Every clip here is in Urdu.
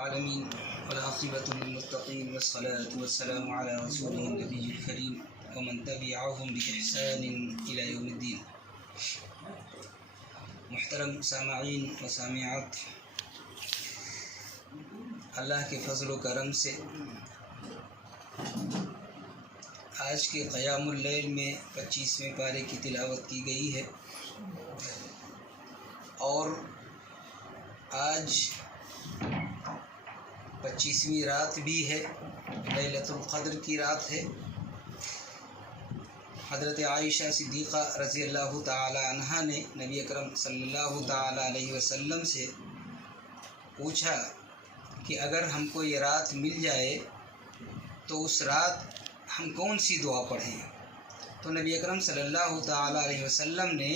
العالمين والعاقبة للمتقين والصلاة والسلام على رسوله النبي الكريم ومن تبعهم بإحسان إلى يوم الدين. محترم سامعین و سامعات، اللہ کے فضل و کرم سے آج کے قیام اللیل میں 25ویں پارے کی تلاوت کی گئی ہے اور آج 25ویں رات بھی ہے، لیلۃ القدر کی رات ہے۔ حضرت عائشہ صدیقہ رضی اللہ تعالی عنہا نے نبی اکرم صلی اللہ تعالی علیہ وسلم سے پوچھا کہ اگر ہم کو یہ رات مل جائے تو اس رات ہم کون سی دعا پڑھیں؟ تو نبی اکرم صلی اللہ تعالی علیہ وسلم نے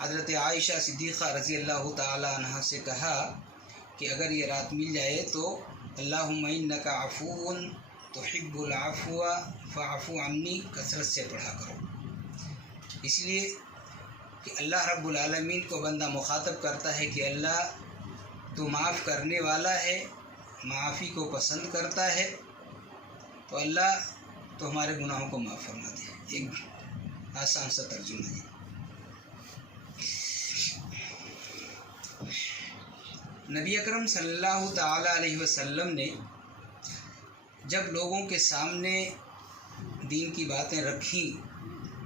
حضرت عائشہ صدیقہ رضی اللہ تعالی عنہا سے کہا کہ اگر یہ رات مل جائے تو اللہم انک عفو تحب العفو فاعف عنی کثرت سے پڑھا کرو، اس لیے کہ اللہ رب العالمین کو بندہ مخاطب کرتا ہے کہ اللہ تو معاف کرنے والا ہے، معافی کو پسند کرتا ہے، تو اللہ تو ہمارے گناہوں کو معاف فرما دے۔ ایک آسان سا ترجمہ ہے۔ نبی اکرم صلی اللہ تعالی علیہ وسلم نے جب لوگوں کے سامنے دین کی باتیں رکھیں،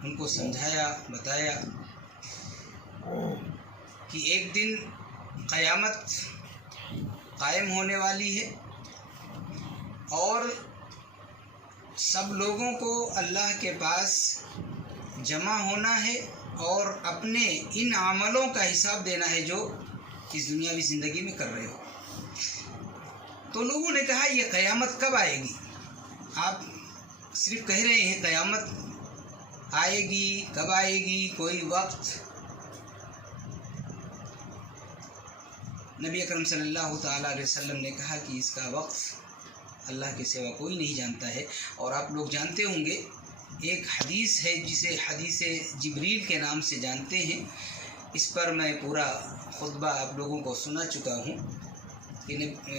ان کو سمجھایا، بتایا کہ ایک دن قیامت قائم ہونے والی ہے اور سب لوگوں کو اللہ کے پاس جمع ہونا ہے اور اپنے ان عملوں کا حساب دینا ہے جو اس دنیاوی زندگی میں کر رہے ہو۔ تو لوگوں نے کہا یہ قیامت کب آئے گی؟ آپ صرف کہہ رہے ہیں قیامت آئے گی، کب آئے گی، کوئی وقت؟ نبی اکرم صلی اللہ تعالیٰ علیہ وسلم نے کہا کہ اس کا وقت اللہ کے سوا کوئی نہیں جانتا ہے۔ اور آپ لوگ جانتے ہوں گے، ایک حدیث ہے جسے حدیث جبریل کے نام سے جانتے ہیں، اس پر میں پورا خطبہ آپ لوگوں کو سنا چکا ہوں کہ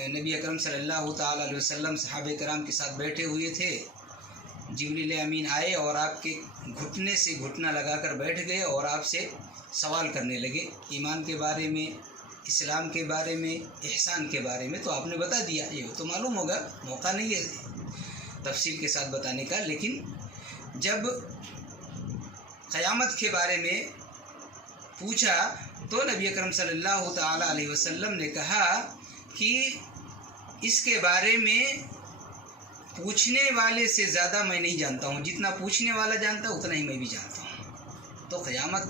نبی اکرم صلی اللہ تعالیٰ علیہ وسلم صحابہ کرام کے ساتھ بیٹھے ہوئے تھے، جبریل امین آئے اور آپ کے گھٹنے سے گھٹنا لگا کر بیٹھ گئے اور آپ سے سوال کرنے لگے ایمان کے بارے میں، اسلام کے بارے میں، احسان کے بارے میں۔ تو آپ نے بتا دیا، یہ تو معلوم ہوگا، موقع نہیں ہے تفصیل کے ساتھ بتانے کا، لیکن جب قیامت کے بارے میں پوچھا تو نبی اکرم صلی اللہ تعالی علیہ وسلم نے کہا کہ اس کے بارے میں پوچھنے والے سے زیادہ میں نہیں جانتا ہوں، جتنا پوچھنے والا جانتا ہے اتنا ہی میں بھی جانتا ہوں۔ تو قیامت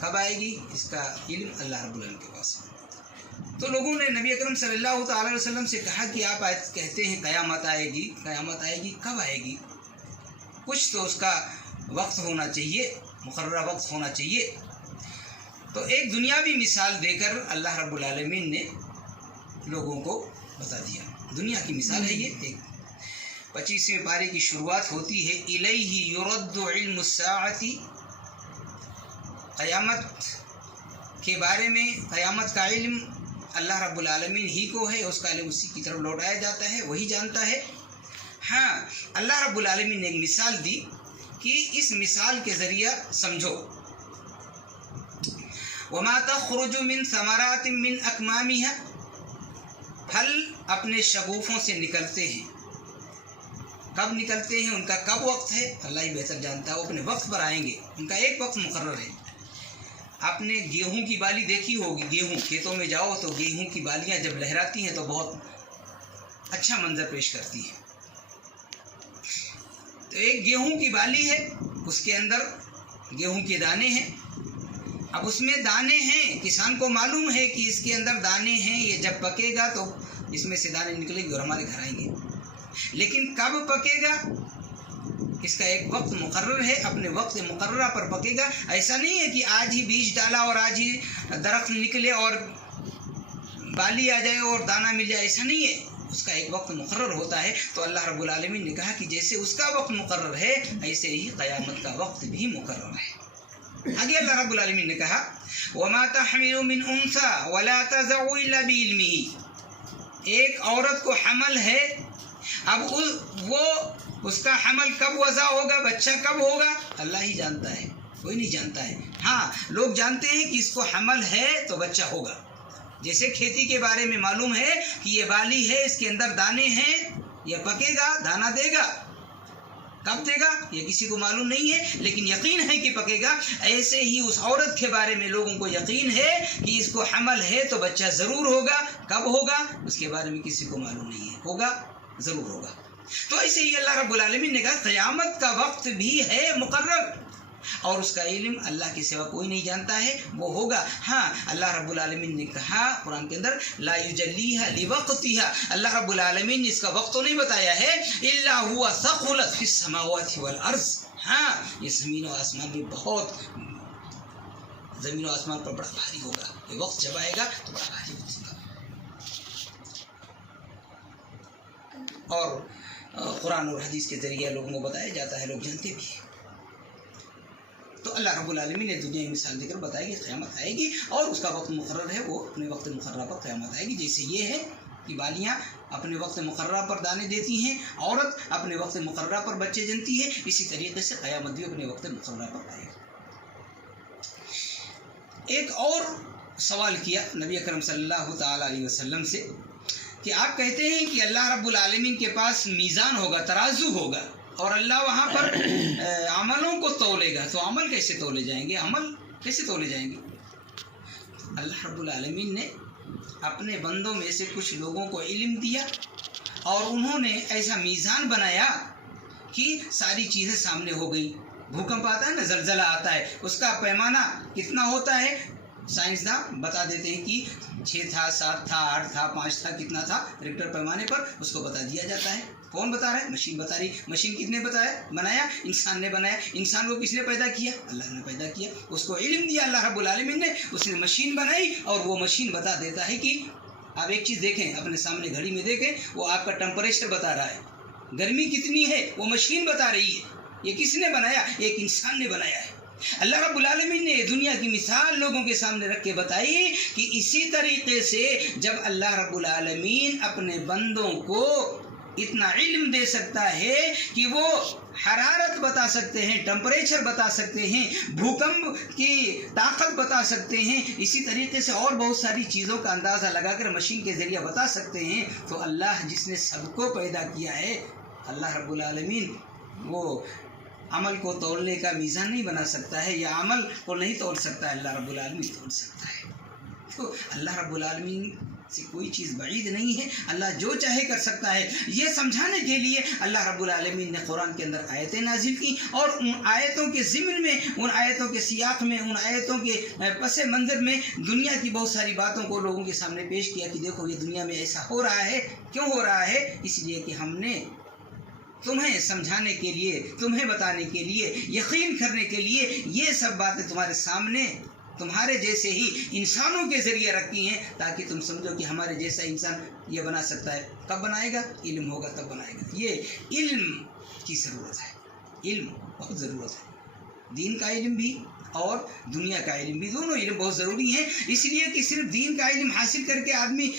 کب آئے گی اس کا علم اللہ رب العالمین کے پاس ہے۔ تو لوگوں نے نبی اکرم صلی اللہ تعالی علیہ وسلم سے کہا کہ آپ کہتے ہیں قیامت آئے گی، قیامت آئے گی، کب آئے گی؟ کچھ تو اس کا وقت ہونا چاہیے، مقررہ وقت ہونا چاہیے۔ تو ایک دنیاوی مثال دے کر اللہ رب العالمین نے لوگوں کو بتا دیا۔ دنیا کی مثال ہے یہ۔ ایک 25ویں پارے کی شروعات ہوتی ہے الیہ یرد علم الساعۃ، قیامت کے بارے میں، قیامت کا علم اللہ رب العالمین ہی کو ہے، اس کا علم اسی کی طرف لوٹایا جاتا ہے، وہی جانتا ہے۔ ہاں، اللہ رب العالمین نے ایک مثال دی کہ اس مثال کے ذریعہ سمجھو۔ وما تخرج من ثمرات من اکمامها، پھل اپنے شگوفوں سے نکلتے ہیں۔ کب نکلتے ہیں، ان کا کب وقت ہے، اللہ ہی بہتر جانتا ہے، وہ اپنے وقت پر آئیں گے، ان کا ایک وقت مقرر ہے۔ آپ نے گیہوں کی بالی دیکھی ہوگی، گیہوں کھیتوں میں جاؤ تو گیہوں کی بالیاں جب لہراتی ہیں تو بہت اچھا منظر پیش کرتی ہیں۔ تو ایک گیہوں کی بالی ہے، اس کے اندر گیہوں کے دانے ہیں۔ اب اس میں دانے ہیں، کسان کو معلوم ہے کہ اس کے اندر دانے ہیں، یہ جب پکے گا تو اس میں سے دانے نکلیں گے اور ہمارے گھر آئیں گے۔ لیکن کب پکے گا اس کا ایک وقت مقرر ہے، اپنے وقت مقررہ پر پکے گا۔ ایسا نہیں ہے کہ آج ہی بیج ڈالا اور آج ہی درخت نکلے اور بالی آ جائے اور دانہ مل جائے، ایسا نہیں ہے، اس کا ایک وقت مقرر ہوتا ہے۔ تو اللہ رب العالمین نے کہا کہ جیسے اس کا وقت مقرر ہے ایسے ہی قیامت کا وقت بھی مقرر ہے۔ آگے اللہ رب العالمین نے کہا وما تحمل من انثى ولا تضع الا بعلمه، ایک عورت کو حمل ہے، اب وہ اس کا حمل کب وضع ہوگا، بچہ کب ہوگا، اللہ ہی جانتا ہے، کوئی نہیں جانتا ہے۔ ہاں لوگ جانتے ہیں کہ اس کو حمل ہے تو بچہ ہوگا، جیسے کھیتی کے بارے میں معلوم ہے کہ یہ بالی ہے، اس کے اندر دانے ہیں، یہ پکے گا، دانا دے گا، کب دے گا یہ کسی کو معلوم نہیں ہے، لیکن یقین ہے کہ پکے گا۔ ایسے ہی اس عورت کے بارے میں لوگوں کو یقین ہے کہ اس کو حمل ہے تو بچہ ضرور ہوگا، کب ہوگا اس کے بارے میں کسی کو معلوم نہیں ہے، ہوگا ضرور ہوگا۔ تو ایسے ہی اللہ رب العالمین نے کہا قیامت کا وقت بھی ہے مقرر، اور اس کا علم اللہ کے سوا کوئی نہیں جانتا ہے، وہ ہوگا۔ ہاں اللہ رب العالمین نے کہا قرآن کے اندر لا یجلیھا لوقتھا، اللہ رب العالمین نے اس کا وقت تو نہیں بتایا ہے، الا هو ثقلت فی السماوات والارض، ہاں یہ زمین و آسمان میں بہت، زمین و آسمان پر بڑا بھاری ہوگا، یہ وقت جب آئے گا تو بڑا بھاری ہوگا۔ اور قرآن اور حدیث کے ذریعے لوگوں کو بتایا جاتا ہے، لوگ جانتے بھی ہیں۔ تو اللہ رب العالمین نے دنیا میں مثال دے کر بتایا کہ قیامت آئے گی، اور اس کا وقت مقرر ہے، وہ اپنے وقت مقررہ پر قیامت آئے گی۔ جیسے یہ ہے کہ بالیاں اپنے وقت مقررہ پر دانے دیتی ہیں، عورت اپنے وقت مقررہ پر بچے جنتی ہے، اسی طریقے سے قیامت بھی اپنے وقت مقررہ پر آئے گی۔ ایک اور سوال کیا نبی اکرم صلی اللہ تعالی علیہ وسلم سے کہ آپ کہتے ہیں کہ اللہ رب العالمین کے پاس میزان ہوگا، ترازو ہوگا، اور اللہ وہاں پر عملوں کو تولے گا، تو عمل کیسے تولے جائیں گے، عمل کیسے تولے جائیں گے؟ اللہ رب العالمین نے اپنے بندوں میں سے کچھ لوگوں کو علم دیا، اور انہوں نے ایسا میزان بنایا کہ ساری چیزیں سامنے ہو گئی۔ بھوکمپ آتا ہے نا، زلزلہ آتا ہے، اس کا پیمانہ کتنا ہوتا ہے، سائنسداں بتا دیتے ہیں کہ 6 تھا، 7 تھا، 8 تھا، 5 تھا، کتنا تھا، ریکٹر پیمانے پر اس کو بتا دیا جاتا ہے۔ کون بتا رہا ہے؟ مشین بتا رہی۔ مشین کس نے بنایا؟ انسان نے بنایا۔ انسان کو کس نے پیدا کیا؟ اللہ نے پیدا کیا۔ اس کو علم دیا اللہ رب العالمین نے، اس نے مشین بنائی، اور وہ مشین بتا دیتا ہے کہ آپ ایک چیز دیکھیں، اپنے سامنے گھڑی میں دیکھیں، وہ آپ کا ٹمپریچر بتا رہا ہے، گرمی کتنی ہے وہ مشین بتا رہی ہے۔ یہ کس نے بنایا؟ ایک انسان نے بنایا ہے۔ اللہ رب العالمین نے دنیا کی مثال لوگوں کے سامنے رکھ کے بتائی کہ اسی طریقے سے جب اللہ رب العالمین اپنے بندوں کو اتنا علم دے سکتا ہے کہ وہ حرارت بتا سکتے ہیں، ٹمپریچر بتا سکتے ہیں، بھوکمپ کی طاقت بتا سکتے ہیں، اسی طریقے سے اور بہت ساری چیزوں کا اندازہ لگا کر مشین کے ذریعے بتا سکتے ہیں، تو اللہ جس نے سب کو پیدا کیا ہے، اللہ رب العالمین وہ عمل کو تولنے کا میزان نہیں بنا سکتا ہے، یا عمل کو نہیں تول سکتا ہے، اللہ رب العالمین تول سکتا ہے۔ تو اللہ رب العالمین سے کوئی چیز بعید نہیں ہے، اللہ جو چاہے کر سکتا ہے۔ یہ سمجھانے کے لیے اللہ رب العالمین نے قرآن کے اندر آیتیں نازل کی، اور ان آیتوں کے ضمن میں، ان آیتوں کے سیاق میں، ان آیتوں کے پس منظر میں دنیا کی بہت ساری باتوں کو لوگوں کے سامنے پیش کیا کہ دیکھو یہ دنیا میں ایسا ہو رہا ہے، کیوں ہو رہا ہے؟ اس لیے کہ ہم نے تمہیں سمجھانے کے لیے، تمہیں بتانے کے لیے، یقین کرنے کے لیے یہ سب باتیں تمہارے سامنے تمہارے جیسے ہی انسانوں کے ذریعے رکھی ہیں، تاکہ تم سمجھو کہ ہمارے جیسا انسان یہ بنا سکتا ہے۔ کب بنائے گا؟ علم ہوگا تب بنائے گا۔ یہ علم کی ضرورت ہے، علم بہت ضرورت ہے، دین کا علم بھی اور دنیا کا علم بھی، دونوں علم بہت ضروری ہیں، اس لیے کہ صرف دین کا علم حاصل کر کے آدمی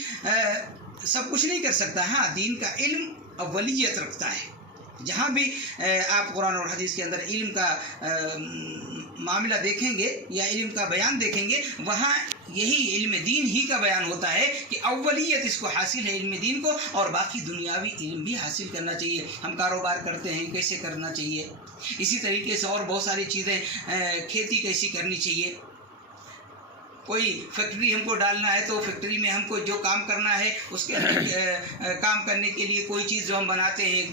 سب کچھ نہیں کر سکتا۔ ہاں دین کا علم اولیت رکھتا ہے۔ جہاں بھی آپ قرآن اور حدیث کے اندر علم کا معاملہ دیکھیں گے یا علم کا بیان دیکھیں گے، وہاں یہی علم دین ہی کا بیان ہوتا ہے کہ اولیت اس کو حاصل ہے علم دین کو، اور باقی دنیاوی علم بھی حاصل کرنا چاہیے۔ ہم کاروبار کرتے ہیں، کیسے کرنا چاہیے، اسی طریقے سے اور بہت ساری چیزیں، کھیتی کیسی کرنی چاہیے، کوئی فیکٹری ہم کو ڈالنا ہے تو فیکٹری میں ہم کو جو کام کرنا ہے اس کے کام کرنے کے لیے کوئی چیز جو ہم بناتے ہیں،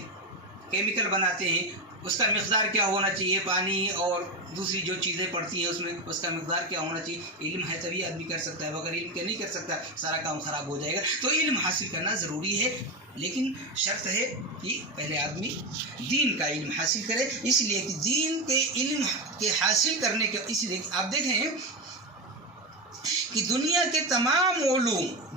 کیمیکل بناتے ہیں، اس کا مقدار کیا ہونا چاہیے، پانی اور دوسری جو چیزیں پڑتی ہیں اس میں اس کا مقدار کیا ہونا چاہیے۔ علم ہے تبھی آدمی کر سکتا ہے، بغیر علم کے نہیں کر سکتا، سارا کام خراب ہو جائے گا۔ تو علم حاصل کرنا ضروری ہے، لیکن شرط ہے کہ پہلے آدمی دین کا علم حاصل کرے۔ اس لیے کہ دین کے علم کے حاصل کرنے کے، اس لیے آپ دیکھیں کہ دنیا کے تمام علوم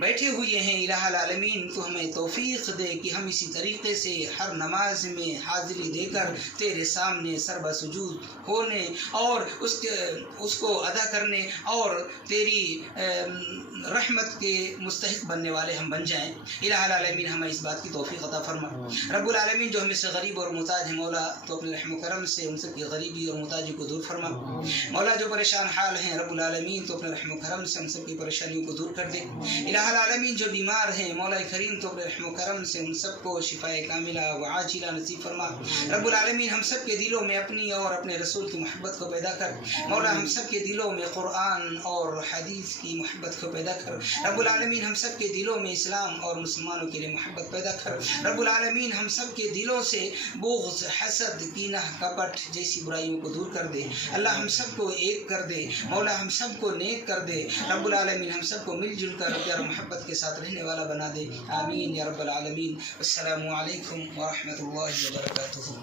بیٹھے ہوئے ہیں، الہ العالمین تو ہمیں توفیق دے کہ ہم اسی طریقے سے ہر نماز میں حاضری دے کر تیرے سامنے سربہ سجود ہونے اور اس کو ادا کرنے اور تیری رحمت کے مستحق بننے والے ہم بن جائیں۔ الہ العالمین ہمیں اس بات کی توفیق عطا فرما۔ رب العالمین جو ہمیں سے غریب اور محتاج ہیں مولا تو اپنے رحم و کرم سے ان سب کی غریبی اور محتاجی کو دور فرما۔ مولا جو پریشان حال ہیں رب العالمین تو اپنے رحم و کرم سے ان سب کی پریشانیوں کو دور کر دے۔ الہ العالمین جو بیمار ہیں مولا کریم تو اپنے رحم و کرم سے ان سب کو شفاء کاملہ و عاجلہ نصیب فرما۔ رب العالمین ہم سب کے دلوں میں اپنی اور اپنے رسول کی محبت کو پیدا کر۔ مولا ہم سب کے دلوں میں قرآن اور حدیث کی محبت کو پیدا کر۔ رب العالمین ہم سب کے دلوں میں اسلام اور مسلمانوں کے لیے محبت پیدا کر۔ رب العالمین ہم سب کے دلوں سے بغض، حسد، کینہ، کپٹ جیسی برائیوں کو دور کر دے۔ اللہ ہم سب کو ایک کر دے، مولا ہم سب کو نیک کر دے۔ رب العالمین ہم سب کو مل جل کر پیار و محبت کے ساتھ رہنے والا بنا دے۔ آمین یا رب العالمین۔ السلام علیکم ورحمۃ اللہ وبرکاتہ۔